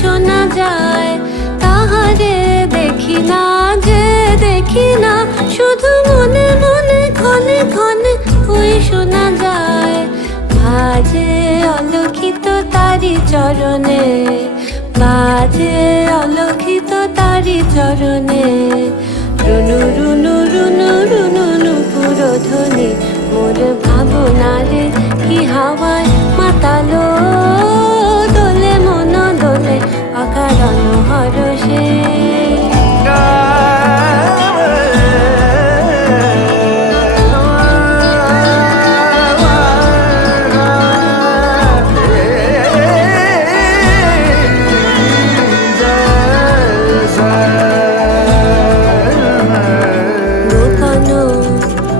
শোনা যায়। তাহারে দেখি না যে দেখি না, শুধু মনে মনে ক্ষণে ক্ষণে ওই শোনা যায়। বাজে অলক্ষিত তারি চরণে, বাজে অলক্ষিত তারি চরণে।